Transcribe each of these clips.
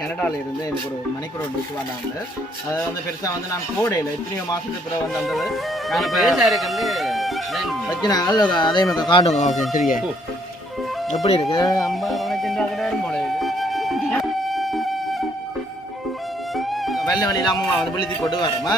கனடாவில் இருந்து எனக்கு ஒரு மணிக்கூட டிஷ் வந்தாங்க. அதை வந்து பெருசாக வந்து நான் போடையில் எத்தனையோ மாதத்துக்கு பிறகு வந்து வந்தது. நான் இப்போ வச்சுனாங்க அதே மாதிரி காட்டுங்க. ஓகே சரியா எப்படி இருக்கு? 50 போல இருக்கு. வெள்ளை வழி இல்லாமல் வந்து விழுத்தி போட்டு வரமா.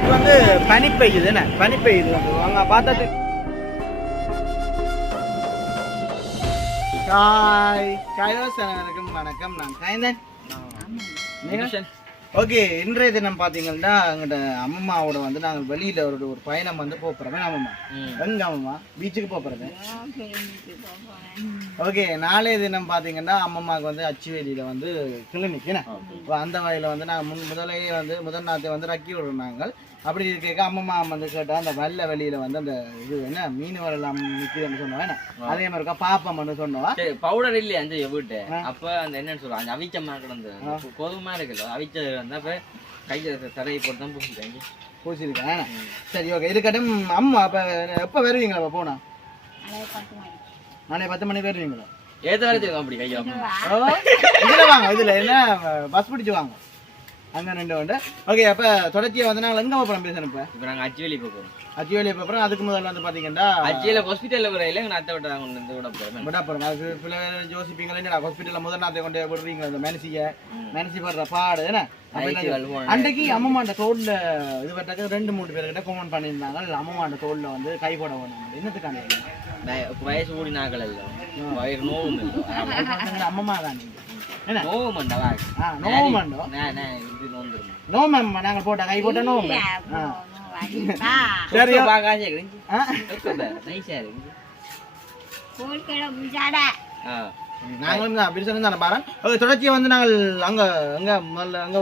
இது வந்து பனி பெய்யுது என்ன? பனி பெய்யுது வந்து அங்கே பார்த்தா வணக்கம். நான் காய்ந்தேன். ஓகே, இன்றைய தினம் பார்த்தீங்கன்னா எங்கிட்ட அம்மாவோட வந்து நாங்கள் வெளியில் ஒரு பயணம் வந்து போகிறோமே. அம்மம்மா எங்க அம்மம்மா பீச்சுக்கு போகிறேன். ஓகே, நாளைய தினம் பார்த்தீங்கன்னா அம்மம்மாவுக்கு வந்து அச்சுவேலியில் வந்து கிளினிக் என்ன அந்த வகையில் வந்து நாங்கள் முதல் நாளை வந்து ரக்கி விடுறாங்க. அப்படி இருக்க அம்மம்மா வந்து கேட்டால் அந்த வெள்ளை வெளியில் வந்து அந்த இது என்ன மீன் வரலாம் நிற்குதுன்னு சொன்னோம். அதே மாதிரி இருக்கா பாப்பம்னு சொன்னோம். பவுடர் இல்லையா அந்த வீட்டு அப்போ அந்த என்னன்னு சொல்லுவாங்க அந்த அவிச்சமா கிடந்து கோதுமா இருக்குல்ல அவிச்ச வந்து அப்போ கையில் தரையை போட்டு தான் பூசிருக்கேன். சரி ஓகே, இருக்கட்டும். அம்மா அப்போ எப்போ வருவீங்களா? அப்போ போனா நாளை 10 மணிக்கு வருவீங்களா? ஏதாவது அப்படி கையில் இதில் வாங்க. இதில் என்ன பஸ் பிடிச்சி வாங்க அங்கே 2 உண்டு. ஓகே, அப்போ தொடர்ச்சியாக வந்து நாங்கள் எங்கே போகிறோம் பேசணும்? இப்போ நாங்கள் அச்சுவேலி போகிறோம். அச்சுவேலி போகிறோம். அதுக்கு முதல்ல வந்து பார்த்தீங்கன்னா அச்சுவேலி ஹாஸ்பிட்டலில் வரையில எங்கள் அத்தை விட்டு கொண்டு வந்து விட போகிறோம். அதுக்கு சில பேர் யோசிப்பீங்களா ஹாஸ்பிட்டலில் முதல் நாத்தை கொண்டு விடுறீங்க அந்த மனசி படுற பாடு என்ன? அன்றைக்கு அம்மம்மாண்ட தோல்ல இது பட்டாக்க 2-3 பேர்கிட்ட கமெண்ட் பண்ணியிருந்தாங்க. அம்மம்மாண்ட தோல்ல வந்து கை போட வேணும். என்னத்துக்கான வயசு கூடி நாக்கள் இல்லை வயிறு நோவும் இல்லை அம்மம்மா தான் நாங்க போட்டா கை போட்ட நோம். தொடர்ச்சியா வந்து நாங்கள் அங்க அங்க அங்க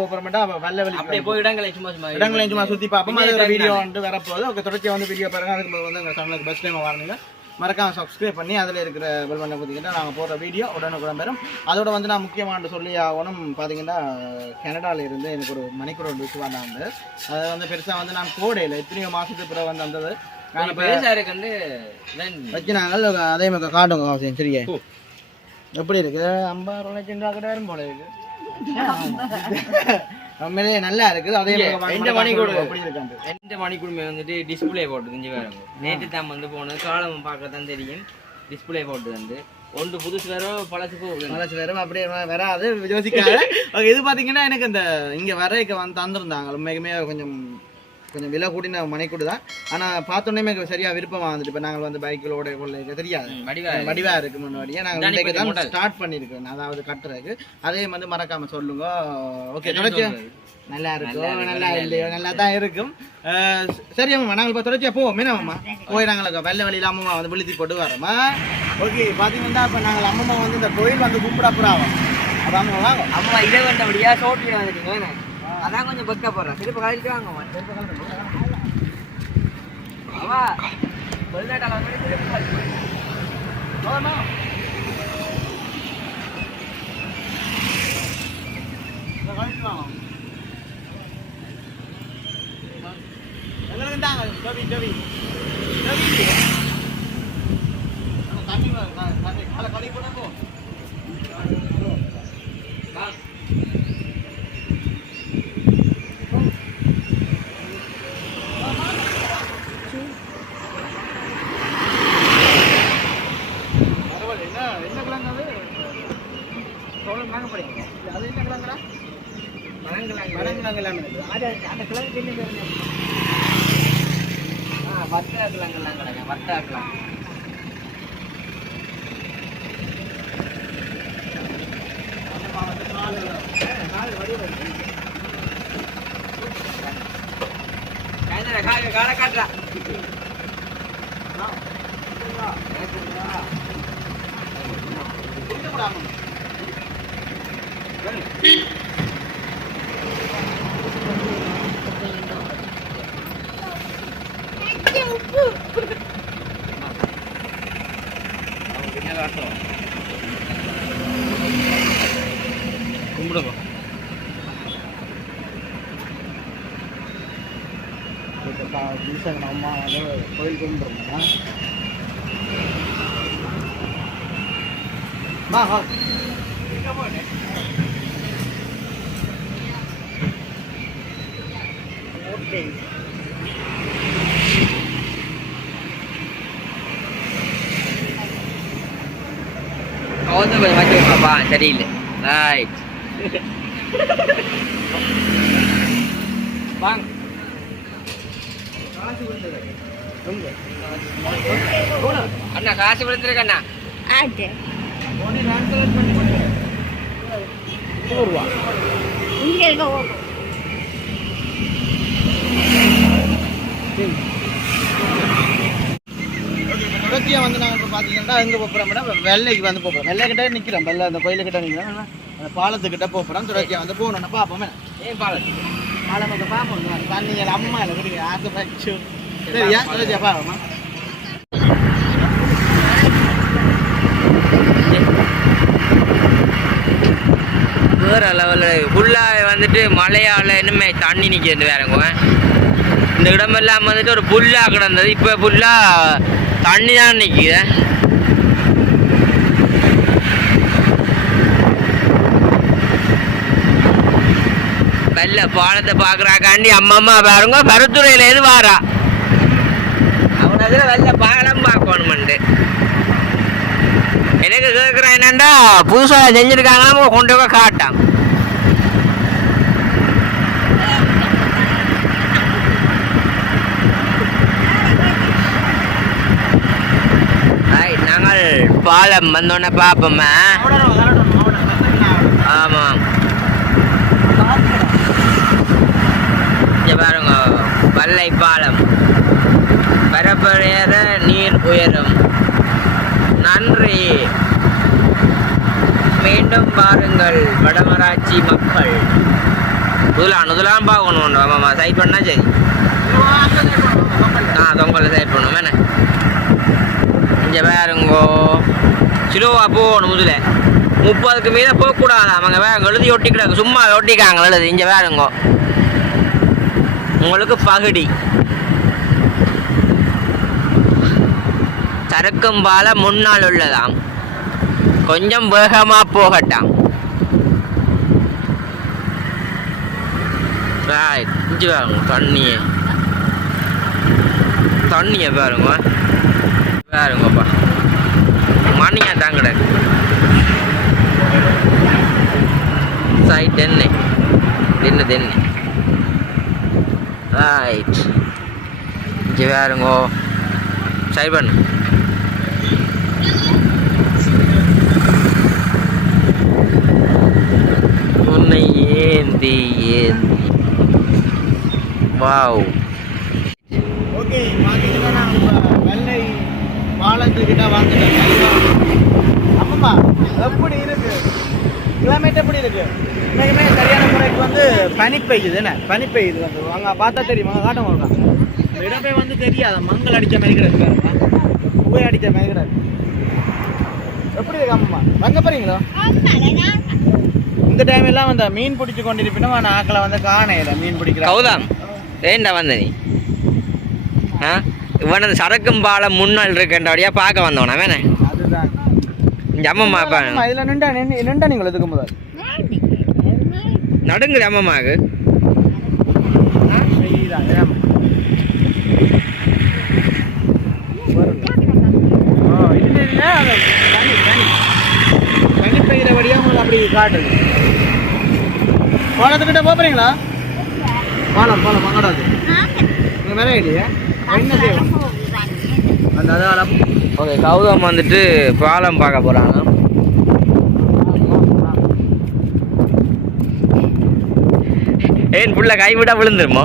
இடங்களையும் சும்மா சுத்தி பார்ப்போம். வீடியோ வந்து வரப்போகுது. தொடர்ச்சியா வந்து வீடியோ பாருங்க. அதுக்கு வந்து எங்க சேனலுக்கு பெஸ்ட் டைம் வரணுங்க. மறக்காம சப்ஸ்கிரைப் பண்ணி அதில் இருக்கிற பெல் பட்டனை பார்த்தீங்கன்னா நாங்கள் போடுற வீடியோ உடனுக்குடன் பெறும். அதோட வந்து நான் முக்கியமான சொல்லி ஆகணும். பார்த்தீங்கன்னா கனடாவில் இருந்து எனக்கு ஒரு மணிக்கூட டிஷ் வந்தாங்க. அதை வந்து பெருசாக வந்து நான் போடையில் எத்தனையோ மாதத்துக்கு பிறகு வந்து வந்தது. நான் இப்போ வச்சுனாங்க அதே மாதிரி காட்டுங்க. அவசியம் சரியா எப்படி இருக்கு? 50 போல இருக்கு. உண்மையிலே நல்லா இருக்குது. அதே மணிக்குடுமை வந்துட்டு டிஸ்பிளே போட்டு செஞ்சு வராங்க. நேற்று தான் வந்து போனது காலம் பார்க்க தான் தெரியும். டிஸ்பிளே போட்டு வந்து ஒன்று புதுசு வேறும் பழசு வேறும் அப்படியே வராது யோசிக்காது. இது பார்த்தீங்கன்னா எனக்கு இந்த இங்கே வரைக்க வந்து தந்துருந்தாங்க. உண்மைக்குமே கொஞ்சம் விலை கூட்டின மணிக்கூடு தான். ஆனால் பார்த்தோன்னே சரியாக விருப்பமாக வந்துட்டு இப்போ நாங்கள் வந்து பைக்கிலோட கொள்ள தெரியாது வடிவாக இருக்கு. முன்னாடியே நாங்கள் இன்றைக்கு தான் ஸ்டார்ட் பண்ணியிருக்கோம். அதாவது கட்டுறதுக்கு அதே வந்து மறக்காமல் சொல்லுங்க. ஓகே, தொடர்ச்சியா நல்லா இருக்கும். நல்லா இல்லையோ நல்லா தான் இருக்கும். சரி அம்மா, நாங்கள் இப்போ தொடர்ச்சியாக போவோம். மீனம்மா போய் நாங்கள் வெள்ளை வழி இல்லாமல் வந்து விழுத்தி போட்டு வரோம்மா. ஓகே, பார்த்தீங்கன்னா இப்போ நாங்கள் அம்மம்மா வந்து இந்த கோயில் வந்து கூப்பிடாப்புறாவோம். அப்போ அம்மா வாங்க. அம்மா இதை வேண்டபடியா சோட்டில் வந்துட்டீங்க. அதான் கொஞ்சம் பக்க போடுறேன். திருப்பி கழிச்சு வாங்க அவா வெளிநாட்டால் வந்து திருப்பி கழிச்சு வாங்க. எங்களுக்கு தாங்க தண்ணி காலை கழி போட்டோ வர்த்தாக்கலாம். காலை காட்டுறா கும்பிடுவோம். அம்மா வந்து கோயில் கும்பிட்டுருந்தா ஓகே கவுந்து கொஞ்சம் வச்சு விட்றப்பா சரியில்லை ரைட் வாங்க அண்ணா காசு விழுந்துருக்கு அண்ணா தொடர்ச்சியாக வந்து நாங்கள் இப்போ பார்த்தீங்கன்னா எங்கே போகிறோம்னா வெள்ளைக்கு வந்து போகிறோம் வெள்ளைக்கிட்ட நிற்கிறோம் வெள்ளை அந்த கோயிலுக்கிட்ட நிற்கிறோம் அந்த பாலத்துக்கிட்ட போகிறோம் தொடர்ச்சியாக வந்து போகணும்னா பார்ப்போமே ஏன் பாலம் பாலத்தை பார்ப்போம் தண்ணியில் அம்மா இல்லை குடிக்க ஆசை பச்சு சரியா தொடர்ச்சியாக பார்ப்போமா வேற லெவலில் ஃபுல்லாக வந்துட்டு மழையால் இனிமே தண்ணி நிற்கிறது வேறங்க இந்த இடமெல்லாம் வந்துட்டு ஒரு புல்லாக கிடந்தது இப்போ ஃபுல்லாக தண்ணி தான் நிற்குது வெள்ள பாலத்தை பார்க்குறாக்காண்டி அம்மா பாருங்க பருத்துறையிலேருந்து வாரா அவனுக்கு வெள்ள பாலம் பார்க்கணுமெண்டு எனக்கு கேட்குறேன் என்னண்டா புதுசாக செஞ்சுருக்காங்கன்னா கொண்டு போய் காட்டான் நாங்கள் பாலம் வந்தோடனே பார்ப்போம்மா ஆமாம் இங்கே பாருங்க வல்லை பாலம் பரப்பரையற நீர் உயரும் நன்றி மீண்டும் பாருங்கள் வடமராட்சி மக்கள் முதலாம் பார்க்கணும் ஆமாம்மா சைட் பண்ணா சரி தொங்கலை சைட் பண்ணுவோம் என்ன இங்கே பாருங்கோ சிலுவா போகணும் முதல்ல 30க்கு மீத போகக்கூடாது அவங்க வேற எழுதி ஒட்டிக்கிடாங்க சும்மா ஒட்டிக்காங்க எழுதி இங்கே வேறுங்கோ உங்களுக்கு பகுடி சறுக்கும் பாலம் முன்னால் உள்ளதாம் கொஞ்சம் வேகமா போகட்டாம் இஞ்சி பாருங்க தண்ணியை பாருங்க பாருங்கப்பா மணியா தான் கிடக்கு சைட் தென்னை ரைட் இஞ்சி பாருங்கோ சரி பண்ணு உன்னை ஏந்தி வாவ் ஓகே பார்த்தீங்கன்னா நான் வெள்ளை பாலத்துக்கிட்ட வந்துட்டேன் அப்பமா எப்படி இருக்கு கிளைமேட் எப்படி இருக்கு இன்னைக்குமே சரியான முறைக்கு வந்து பனி பெய்யுது என்ன பனி பெய்யுது வந்து அங்கே பார்த்தா தெரியுமா காட்டம் இருக்கான் இந்த இடமே வந்து தெரியாது மங்கள் அடித்த மாதிரி கிடக்கு புகை அடித்த மாதிரி கிடக்கு எப்படி இருக்கு அம்மா வாங்க போறீங்களோ இந்த டைம் எல்லாம் வந்து மீன் பிடிச்சு கொண்டிருப்பினா நான் ஆக்களை வந்து காணையில மீன் பிடிக்கிற கௌதம் ஏண்டா வந்த நீ இவனது சரக்கும் பாலம் முன்னால் இருக்கேன்டாடியா பார்க்க வந்தோனா வேணே அதுதான் இங்கே அம்மம்மா இதில் நின்றா நீங்கள் எதுக்கும் போது நடுங்குது அம்மம்மாக்கு பனி பெய்கிறபடியாக உங்களுக்கு அப்படி காட்டுது பாலத்துக்கிட்ட போகிறீங்களா பாலம் அங்கடாது நீங்கள் வேற இல்லையா என்ன செய்யலாம் அந்த அதாலம் ஓகே கௌதம் வந்துட்டு பாலம் பார்க்க போகிறாங்க ஏன் புள்ள கைவிட்டா விழுந்துருமோ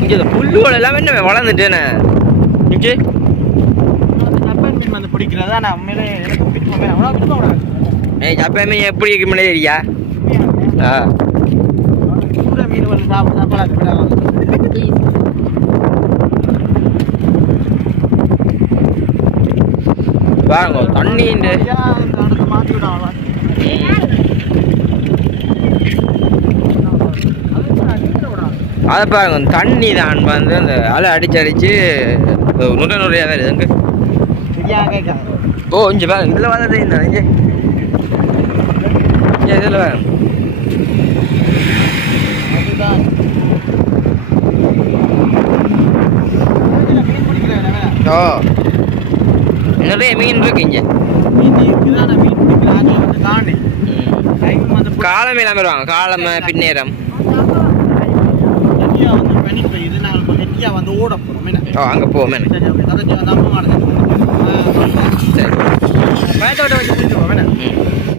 இங்கே இந்த புல்லுகள் எல்லாமே என்ன வளர்ந்துட்டேன்னு இங்கே ஜப்பான் மீன் வந்து பிடிக்கிறதா நான் உண்மையிலே எனக்கு பிடிப்போமே அவ்வளோ பிடிப்போம் ஜப்பான் மீன் எப்படி இருக்க முடியாது தெரியா கூட மீன் வந்து சாப்பிடாது பாருங்க தண்ணி மாற்றி விடாங்க அதை பாருங்க தண்ணி தான் வந்து அந்த அலை அடிச்சு நுரையாக வருது அங்கே. சரியா கேட்காது. ஓ இங்கே பாருங்க இதில் வந்தது இந்த இங்கே இதில் பாருங்க. அதுதான் மீன் பிடிக்கிறேன். ஓ நிறைய மீன் இருக்கு இங்கே. மீன் இருக்குதான் மீன் பிடிக்கிறாங்க வந்து தாண்டி டைம் வந்து காலமே இல்லாமல் வருவாங்க. காலமை பின்னேரம் கெட்டியா வந்து பனி பெய்யுது. நாங்கள் இப்போ கெட்டியா வந்து ஓட போகிறோம். ஓ அங்கே போவோமே. சரி ஓகே கதைச்சி வந்து அம்மா மாட்டேன். சரி பயத்தோட்ட வச்சு பிடிச்சிருவோம்.